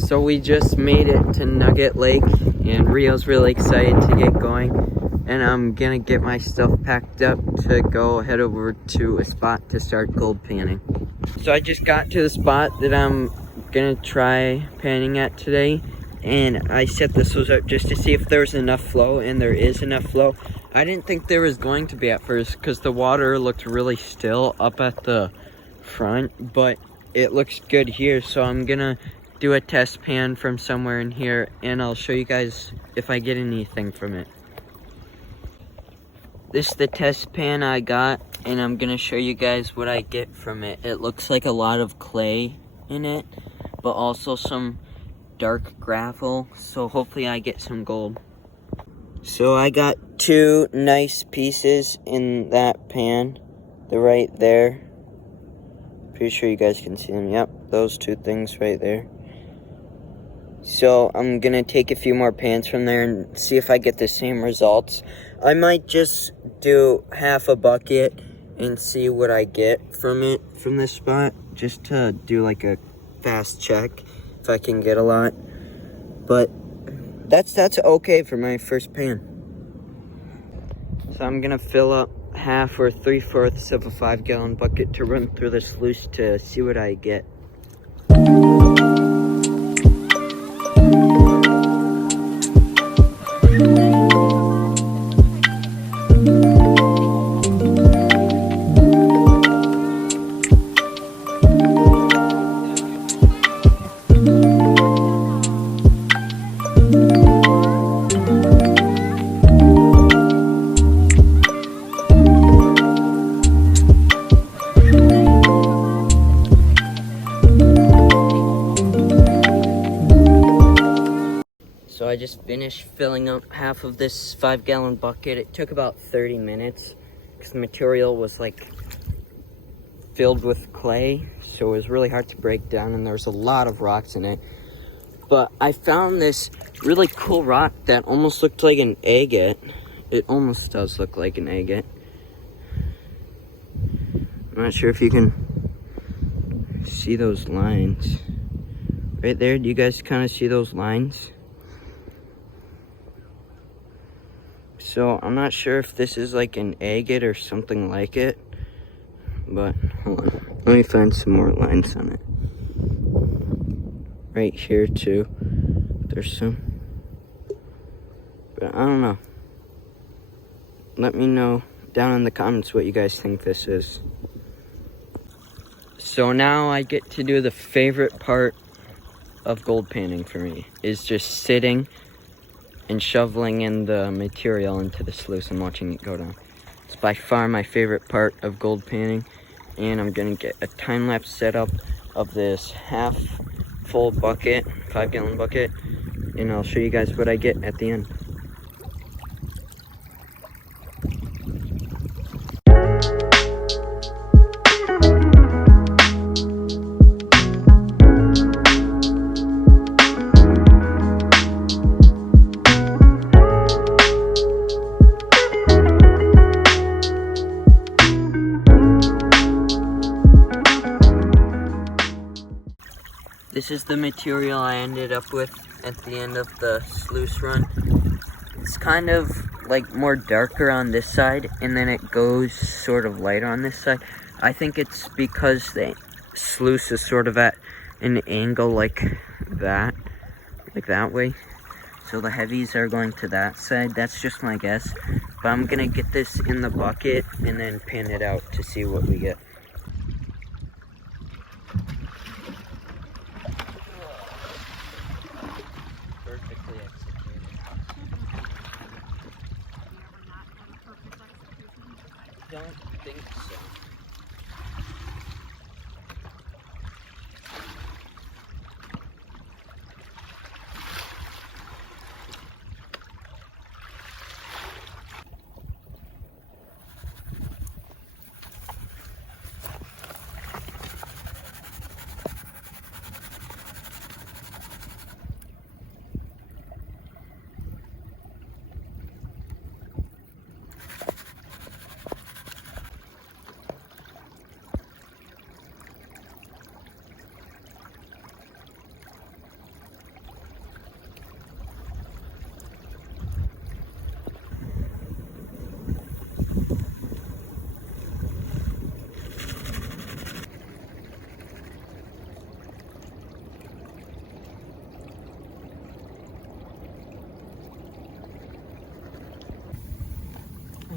So we just made it to Nugget Lake, and Rio's really excited to get going. And I'm gonna get my stuff packed up to go head over to a spot to start gold panning. So I just got to the spot that I'm gonna try panning at today, and I set the sluice up just to see if there was enough flow, and there is enough flow. I didn't think there was going to be at first because the water looked really still up at the front, but it looks good here, so I'm gonna do a test pan from somewhere in here, and I'll show you guys if I get anything from it. This is the test pan I got, and I'm gonna show you guys what I get from it. It looks like a lot of clay in it, but also some dark gravel, so hopefully I get some gold. So I got two nice pieces in that pan. They're right there. Pretty sure you guys can see them. Yep, those two things right there. So I'm gonna take a few more pans from there and see if I get the same results. I might just do half a bucket and see what I get from it, from this spot, just to do like a fast check if I can get a lot. But that's okay for my first pan. So I'm gonna fill up half or 3/4 of a 5-gallon bucket to run through the sluice to see what I get. So I just finished filling up half of this 5-gallon bucket. It took about 30 minutes because the material was like filled with clay, so it was really hard to break down, and there was a lot of rocks in it. But I found this really cool rock that almost looked like an agate. It almost does look like an agate. I'm not sure if you can see those lines. Right there, do you guys kind of see those lines? So I'm not sure if this is like an agate or something like it, but hold on, let me find some more lines on it. Right here too, there's some, but I don't know. Let me know down in the comments what you guys think this is. So now I get to do the favorite part of gold panning for me, is just sitting and shoveling in the material into the sluice and watching it go down. It's by far my favorite part of gold panning, and I'm gonna get a time-lapse setup of this half full bucket, 5-gallon bucket, and I'll show you guys what I get at the end. This is the material I ended up with at the end of the sluice run. It's kind of like more darker on this side, and then it goes sort of lighter on this side. I think it's because the sluice is sort of at an angle like that way. So the heavies are going to that side. That's just my guess. But I'm gonna get this in the bucket and then pan it out to see what we get. Perfectly executed. I don't think so.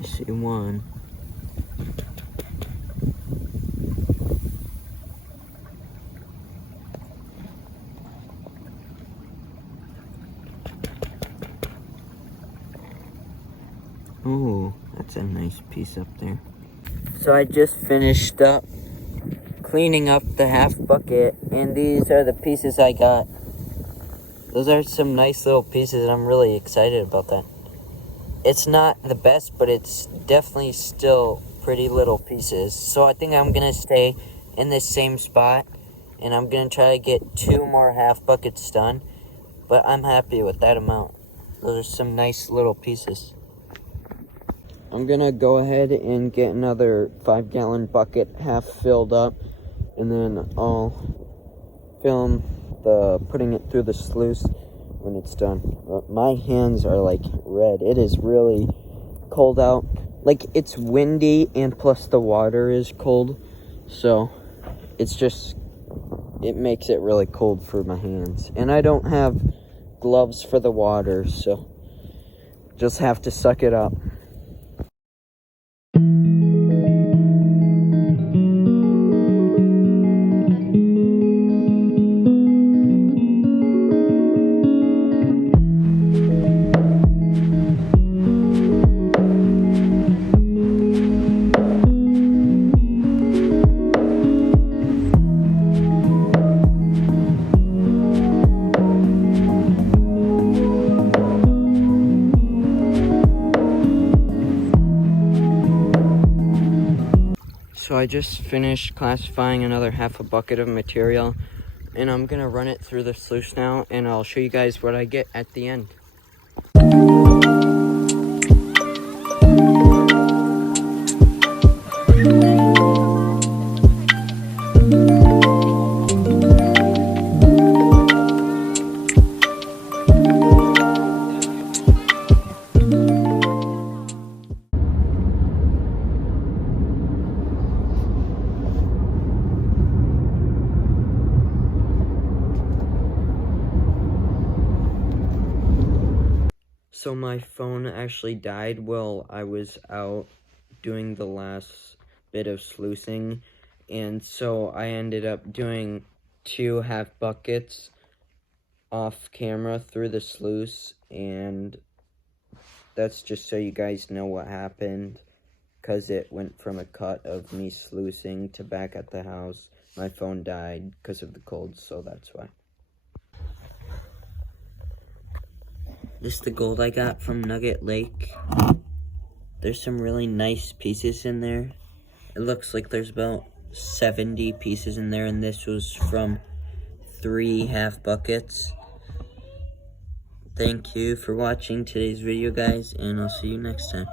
I see one. Oh, that's a nice piece up there. So I just finished up cleaning up the half bucket, and these are the pieces I got. Those are some nice little pieces, and I'm really excited about that. It's not the best, but it's definitely still pretty little pieces. So I think I'm gonna stay in this same spot, and I'm gonna try to get 2 more half buckets done, but I'm happy with that amount. Those are some nice little pieces. I'm gonna go ahead and get another 5-gallon bucket half filled up, and then I'll film the putting it through the sluice when it's done. But my hands are like red. It is really cold out. Like, it's windy, and plus the water is cold, so it's just, it makes it really cold for my hands. And I don't have gloves for the water, so just have to suck it up. So I just finished classifying another half a bucket of material, and I'm gonna run it through the sluice now, and I'll show you guys what I get at the end. So my phone actually died while I was out doing the last bit of sluicing, and so I ended up doing 2 half buckets off camera through the sluice, and that's just so you guys know what happened, because it went from a cut of me sluicing to back at the house. My phone died because of the cold, so that's why. This is the gold I got from Nugget Lake. There's some really nice pieces in there. It looks like there's about 70 pieces in there, and this was from 3 half buckets. Thank you for watching today's video, guys, and I'll see you next time.